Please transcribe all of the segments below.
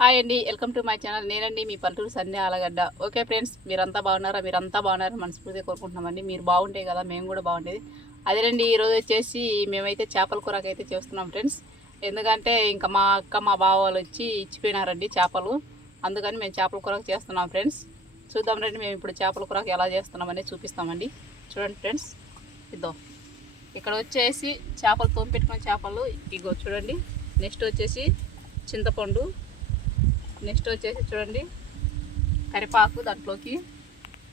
Hi అండి welcome to my channel నేనండి మీ పల్లెటూరు సంధ్య ఆలగడ్డ. ఓకే ఫ్రెండ్స్ మీరంతా బాగున్నారా? మీరంతా బాగున్నారా మనస్ఫూర్తిగా కోరుకుంటున్నామండి. మీరు బాగుంటే కదా మేము కూడా బాగుండేది. అదేనండి ఈరోజు వచ్చేసి మేమైతే చేపల కూరకు అయితే చేస్తున్నాం ఫ్రెండ్స్ ఎందుకంటే ఇంకా మా అక్క మా బావ వాళ్ళు వచ్చి ఇచ్చిపోయినారండి చేపలు. అందుకని మేము చేపల కూరకు చేస్తున్నాం ఫ్రెండ్స్ చూద్దాం రండి మేము ఇప్పుడు చేపల కూరకు ఎలా చేస్తున్నామని చూపిస్తామండి. చూడండి ఫ్రెండ్స్ ఇద్దాం ఇక్కడ వచ్చేసి చేపలు తోమిపెట్టుకున్న చేపలు. ఇగో చూడండి. నెక్స్ట్ వచ్చేసి చింతపండు నెక్స్ట్ వచ్చేసి చూడండి. కరిపాకు దాంట్లోకి.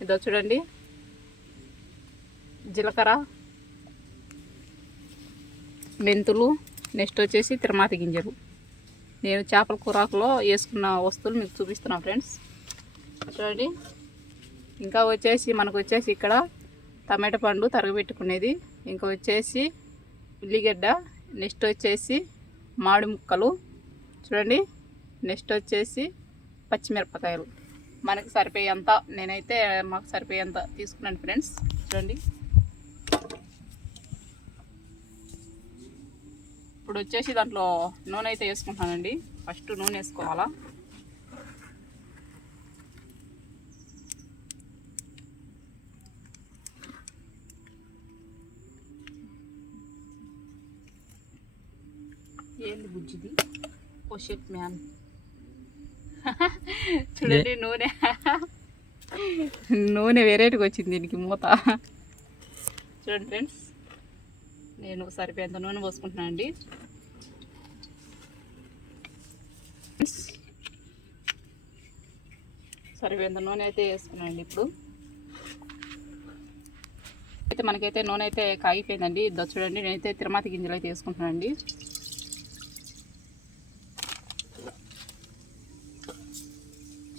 ఇదో చూడండి. జీలకర్ర మెంతులు నెక్స్ట్ వచ్చేసి తిరుమాతి గింజలు. నేను చేపల కూరాకులో వేసుకున్న వస్తువులు మీకు చూపిస్తున్నాను ఫ్రెండ్స్. చూడండి. ఇంకా వచ్చేసి మనకు వచ్చేసి ఇక్కడ టమాటా పండు తరగబెట్టుకునేది. ఇంకా వచ్చేసి ఉల్లిగడ్డ నెక్స్ట్ వచ్చేసి మామిడి ముక్కలు. చూడండి. నెక్స్ట్ వచ్చేసి పచ్చిమిరపకాయలు. మనకి సరిపోయేంత నేనైతే మాకు సరిపోయేంత తీసుకున్నాను ఫ్రెండ్స్. చూడండి. ఇప్పుడు వచ్చేసి దాంట్లో నూనె అయితే వేసుకుంటానండి. ఫస్ట్ నూనె వేసుకోవాలా. ఏంది బుజ్జిది? ఓ షెట్ మ్యాన్. చూడండి నూనె. నూనె వెరైటీగా వచ్చింది దీనికి మూత. చూడండి ఫ్రెండ్స్ నేను సరిపోయేంత నూనె పోసుకుంటున్నాను అండి. సరిపోయేంత నూనె అయితే వేసుకున్నాను అండి ఇప్పుడు. అయితే మనకైతే నూనె అయితే కాగిపోయిందండి. ఇద్దో చూడండి నేనైతే తిరుమతి గింజలు అయితే వేసుకుంటున్నాను అండి.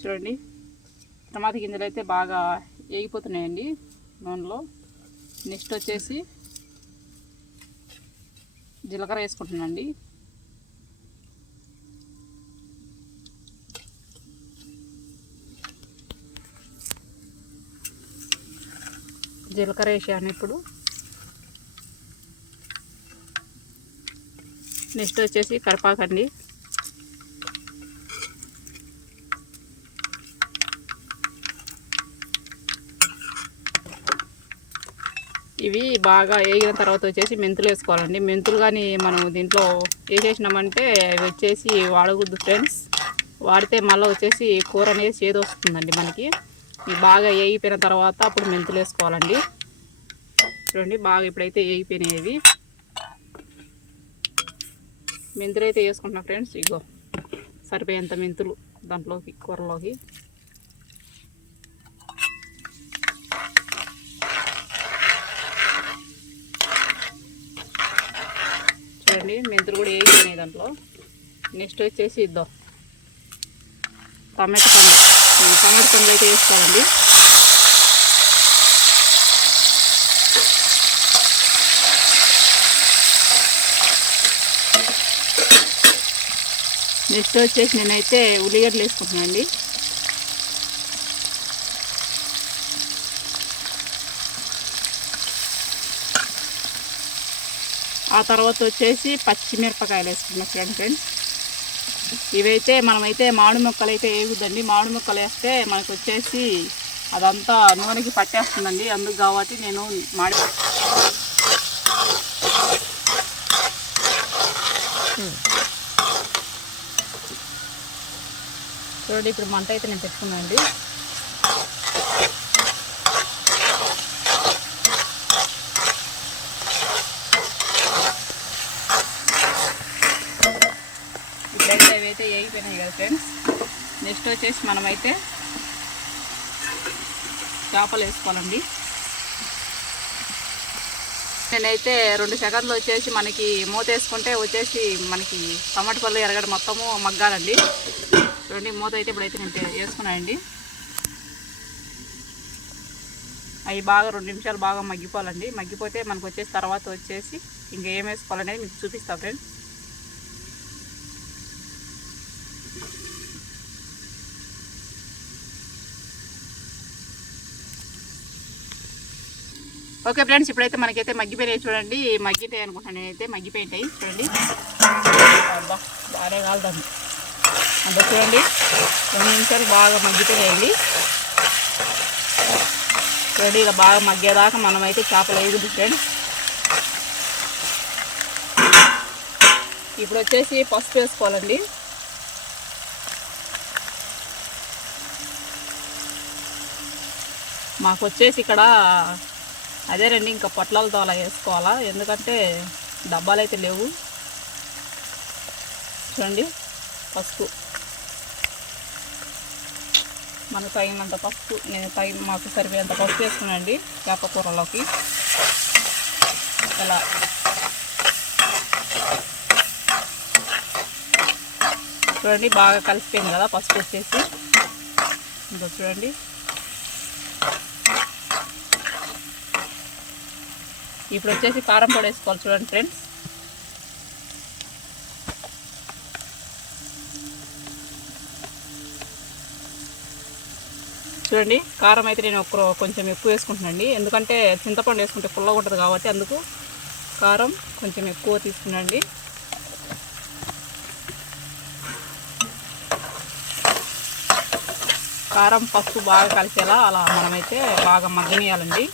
చూడండి. టమాటా గింజలు అయితే బాగా వేగిపోతున్నాయండి నూనెలో. నెక్స్ట్ వచ్చేసి జీలకర్ర వేసుకుంటున్నానండి. జీలకర్ర వేసాను ఇప్పుడు. నెక్స్ట్ వచ్చేసి కరపాకండి ఇవి బాగా వేగిన తర్వాత వచ్చేసి మెంతులు వేసుకోవాలండి. మెంతులు కానీ మనం దీంట్లో వేసేసినామంటే అవి వచ్చేసి వాడకూడదు ఫ్రెండ్స్. వాడితే మళ్ళీ వచ్చేసి కూర అనేది చేదు వస్తుందండి మనకి. ఇవి బాగా వేగిపోయిన తర్వాత అప్పుడు మెంతులు వేసుకోవాలండి. చూడండి బాగా ఇప్పుడైతే వేగిపోయినాయి మెంతులు అయితే వేసుకుంటున్నా ఫ్రెండ్స్ ఇగో సరిపోయేంత మెంతులు దాంట్లోకి కూరలోకి. వేసుకొని మెంతులు కూడా వేసినాయి దాంట్లో. నెక్స్ట్ వచ్చేసి ఇద్దాం టమాటా పండు. ఈ టమాటా పండు అయితే వేసుకోవాలండి. నెక్స్ట్ వచ్చేసి నేనైతే ఉల్లిగడ్డలు వేసుకుంటున్నాను అండి ఆ తర్వాత వచ్చేసి పచ్చిమిరపకాయలు వేసుకున్నాం ఫ్రెండ్ ఫ్రెండ్స్. ఇవైతే మనమైతే మామిడి మొక్కలు అయితే వేయకూడదండి. మామిడి మొక్కలు వేస్తే మనకు వచ్చేసి అదంతా నూనెకి పట్టేస్తుందండి. అందుకు కాబట్టి నేను మాడి చూడండి ఇప్పుడు మంట అయితే నేను పెట్టుకున్నాను అండి అవైతే వేగిపోయినాయి కదా ఫ్రెండ్స్ నెక్స్ట్ వచ్చేసి మనమైతే చేపలు వేసుకోవాలండి. నేనైతే రెండు సెకండ్లు వచ్చేసి మనకి మూత వేసుకుంటే వచ్చేసి మనకి టమాటా పళ్ళు ఎరగడం మొత్తము మగ్గాలండి. రెండు మూత అయితే ఇప్పుడైతే నేను వేసుకున్నానండి. అవి బాగా రెండు నిమిషాలు బాగా మగ్గిపోవాలండి. మగ్గిపోతే మనకు వచ్చేసి తర్వాత వచ్చేసి ఇంకా ఏం వేసుకోవాలనేది మీకు చూపిస్తాను ఫ్రెండ్స్. ఓకే ఫ్రెండ్స్ ఇప్పుడైతే మనకైతే మగ్గిపోయినాయి చూడండి. మగ్గిపోయాయి అనుకుంటాను నేనైతే. మగ్గిపోయింటాయి చూడండి. బాగా బాగానే కాలుతుంది. చూడండి. రెండు నిమిషాలు బాగా మగ్గిపోయాయండి చూడండి ఇలా బాగా మగ్గేదాకా మనమైతే చేపలు వేగుద్ది ఫ్రెండ్స్. ఇప్పుడు వచ్చేసి పసుపు వేసుకోవాలండి. మాకు వచ్చేసి ఇక్కడ అదే రండి ఇంకా పొట్లాలతో అలా వేసుకోవాలా? ఎందుకంటే డబ్బాలు అయితే లేవు. చూడండి పసుపు. మనకు తగినంత పసుపు నేను తగిన మాకు సరిపోయేంత పసుపు వేసుకున్నాండి వేప కూరలోకి ఇలా. చూడండి బాగా కలిసిపోయింది కదా పసుపు వచ్చేసి ఇంకా చూడండి. ఇప్పుడు వచ్చేసి కారం పొడి వేసుకోవాలి చూడండి ఫ్రెండ్స్. చూడండి కారం అయితే నేను ఒక కొంచెం ఎక్కువ వేసుకుంటున్నాండి ఎందుకంటే చింతపండు వేసుకుంటే పుల్లగా ఉంటుంది కాబట్టి అందుకు కారం కొంచెం ఎక్కువ తీసుకున్నాండి కారం పసుపు బాగా కలిసేలా అలా మనమైతే బాగా మగ్గనియాలండి.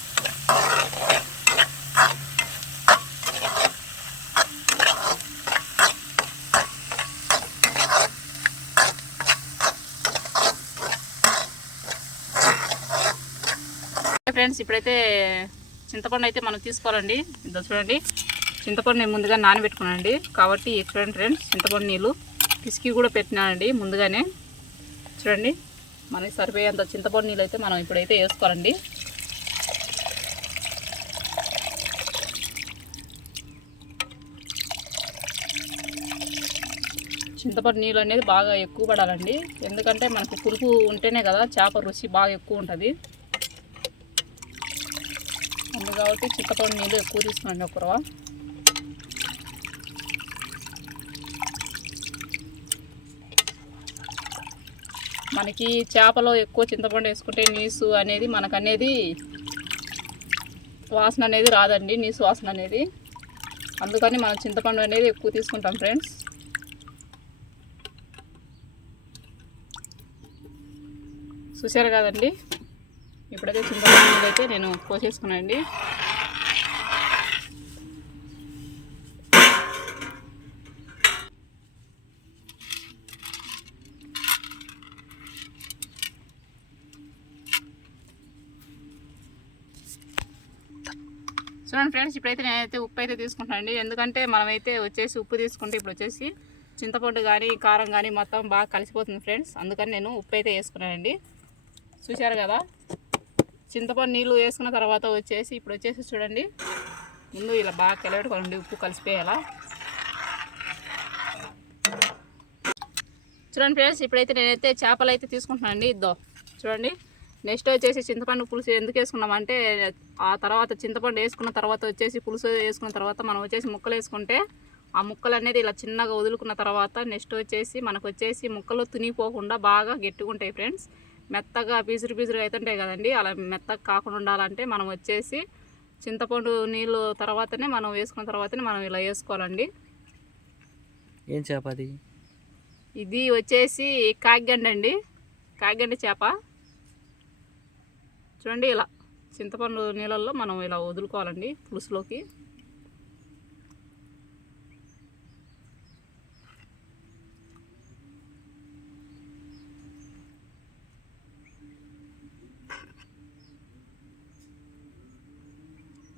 ఫ్రెండ్స్ ఇప్పుడైతే చింతపండు అయితే మనం తీసుకోవాలండి. ఇద్దరు చూడండి. చింతపండు నేను ముందుగా నానబెట్టుకున్నానండి. కాబట్టి చూడండి ఫ్రెండ్స్ చింతపండు నీళ్ళు పిసికి కూడా పెట్టినానండి ముందుగానే. చూడండి. మనకి సరిపోయేంత చింతపండు నీళ్ళు అయితే మనం ఇప్పుడైతే వేసుకోవాలండి. చింతపండు నీళ్ళు అనేది బాగా ఎక్కువ పడాలండి. ఎందుకంటే మనకు పులుపు ఉంటేనే కదా చేప రుచి బాగా ఎక్కువ ఉంటుంది. కాబట్టి చింతపండు నీళ్ళు ఎక్కువ తీసుకోండి ఒక మనకి చేపలో ఎక్కువ చింతపండు వేసుకుంటే నీసు అనేది మనకు అనేది వాసన అనేది రాదండి నీసు వాసన అనేది. అందుకని మనం చింతపండు అనేది ఎక్కువ తీసుకుంటాం ఫ్రెండ్స్. చూశారు కదండి? ఇప్పుడైతే చింతపండు అయితే నేను పోసేసుకున్నానండి చూడండి ఫ్రెండ్స్ ఇప్పుడైతే నేనైతే ఉప్పు అయితే తీసుకుంటానండి ఎందుకంటే మనమైతే వచ్చేసి ఉప్పు తీసుకుంటే ఇప్పుడు వచ్చేసి చింతపండు కానీ కారం కానీ మొత్తం బాగా కలిసిపోతుంది ఫ్రెండ్స్. అందుకని నేను ఉప్పు అయితే వేసుకున్నానండి. చూశారు కదా? చింతపండు నీళ్ళు వేసుకున్న తర్వాత వచ్చేసి ఇప్పుడు వచ్చేసి చూడండి. ముందు ఇలా బాగా కలబెట్టుకోండి ఉప్పు కలిసిపోయేలా. చూడండి ఫ్రెండ్స్ ఇప్పుడైతే నేనైతే చేపలు అయితే తీసుకుంటున్నానండి. ఇద్దో చూడండి. నెక్స్ట్ వచ్చేసి చింతపండు పులుసు ఎందుకు వేసుకున్నామంటే ఆ తర్వాత చింతపండు వేసుకున్న తర్వాత వచ్చేసి పులుసు వేసుకున్న తర్వాత మనం వచ్చేసి ముక్కలు వేసుకుంటే ఆ ముక్కలు అనేది ఇలా చిన్నగా వదులుకున్న తర్వాత నెక్స్ట్ వచ్చేసి మనకు వచ్చేసి ముక్కలు తునిపోకుండా బాగా గట్టిగా ఫ్రెండ్స్. మెత్తగా పీసురు పీసురు అవుతుంటాయి కదండి అలా మెత్తగా కాకుండా ఉండాలంటే మనం వచ్చేసి చింతపండు నీళ్ళు తర్వాతనే మనం వేసుకున్న తర్వాతనే మనం ఇలా వేసుకోవాలండి. ఏం చేప అది? ఇది వచ్చేసి కాకిగండ అండి కాకిగండ చేప. చూడండి ఇలా చింతపండు నీళ్ళల్లో మనం ఇలా వదులుకోవాలండి పులుసులోకి.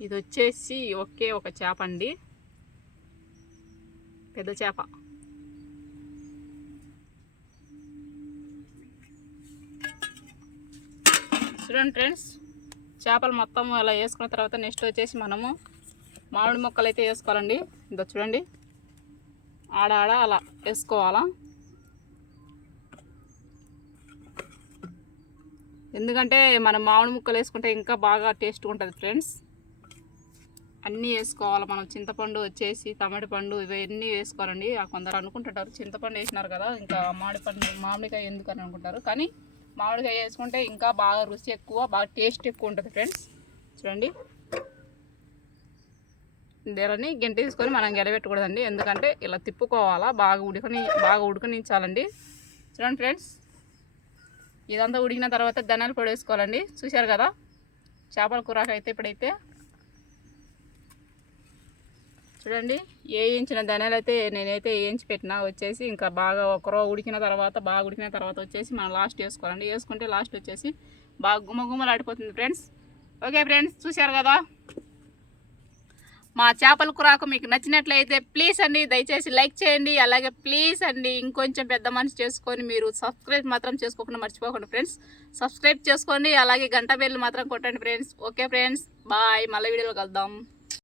ఇది వచ్చేసి ఒకే ఒక చేప అండి. పెద్ద చేప. చూడండి ఫ్రెండ్స్ చేపలు మొత్తం అలా వేసుకున్న తర్వాత నెక్స్ట్ వచ్చేసి మనము మామిడి మొక్కలు అయితే వేసుకోవాలండి. ఇంకా చూడండి ఆడ ఆడ అలా వేసుకోవాలా? ఎందుకంటే మనం మామిడి ముక్కలు వేసుకుంటే ఇంకా బాగా టేస్ట్గా ఉంటుంది ఫ్రెండ్స్. అన్నీ వేసుకోవాలి మనం. చింతపండు వచ్చేసి టమాటి పండు ఇవన్నీ వేసుకోవాలండి. కొందరు అనుకుంటుంటారు చింతపండు వేసినారు కదా ఇంకా మామిడి పండు మామిడికాయ ఎందుకని అనుకుంటారు. కానీ మామిడికాయ వేసుకుంటే ఇంకా బాగా రుచి ఎక్కువ బాగా టేస్ట్ ఎక్కువ ఉంటుంది ఫ్రెండ్స్ చూడండి. దీనిని గంట తీసుకొని మనం గెలబెట్టకూడదండి ఎందుకంటే ఇలా తిప్పుకోవాలా బాగా ఉడకని బాగా ఉడకనించాలండి. చూడండి ఫ్రెండ్స్ ఇదంతా ఉడికిన తర్వాత ధనాలు పొడి వేసుకోవాలండి. చూశారు కదా? చేపల కూరకు అయితే ఇప్పుడైతే చూడండి వేయించిన ధనియాలు అయితే నేనైతే వేయించి పెట్టినా వచ్చేసి ఇంకా బాగా ఒకరో ఉడికిన తర్వాత బాగా ఉడికిన తర్వాత వచ్చేసి మనం లాస్ట్ వేసుకోవాలండి. వేసుకుంటే లాస్ట్ వచ్చేసి బాగా గుమగుమలాడిపోతుంది ఫ్రెండ్స్ ఓకే ఫ్రెండ్స్ చూశారు కదా? మా చేపల కూరకు మీకు నచ్చినట్లయితే ప్లీజ్ అండి దయచేసి లైక్ చేయండి. అలాగే ప్లీజ్ అండి ఇంకొంచెం పెద్ద మనిషి చేసుకొని మీరు సబ్స్క్రైబ్ మాత్రం చేసుకోకుండా మర్చిపోకండి ఫ్రెండ్స్ సబ్స్క్రైబ్ చేసుకోండి అలాగే గంట బెల్ మాత్రం కొట్టండి ఫ్రెండ్స్ ఓకే ఫ్రెండ్స్ బాయ్ మళ్ళీ వీడియోలో కలుద్దాం.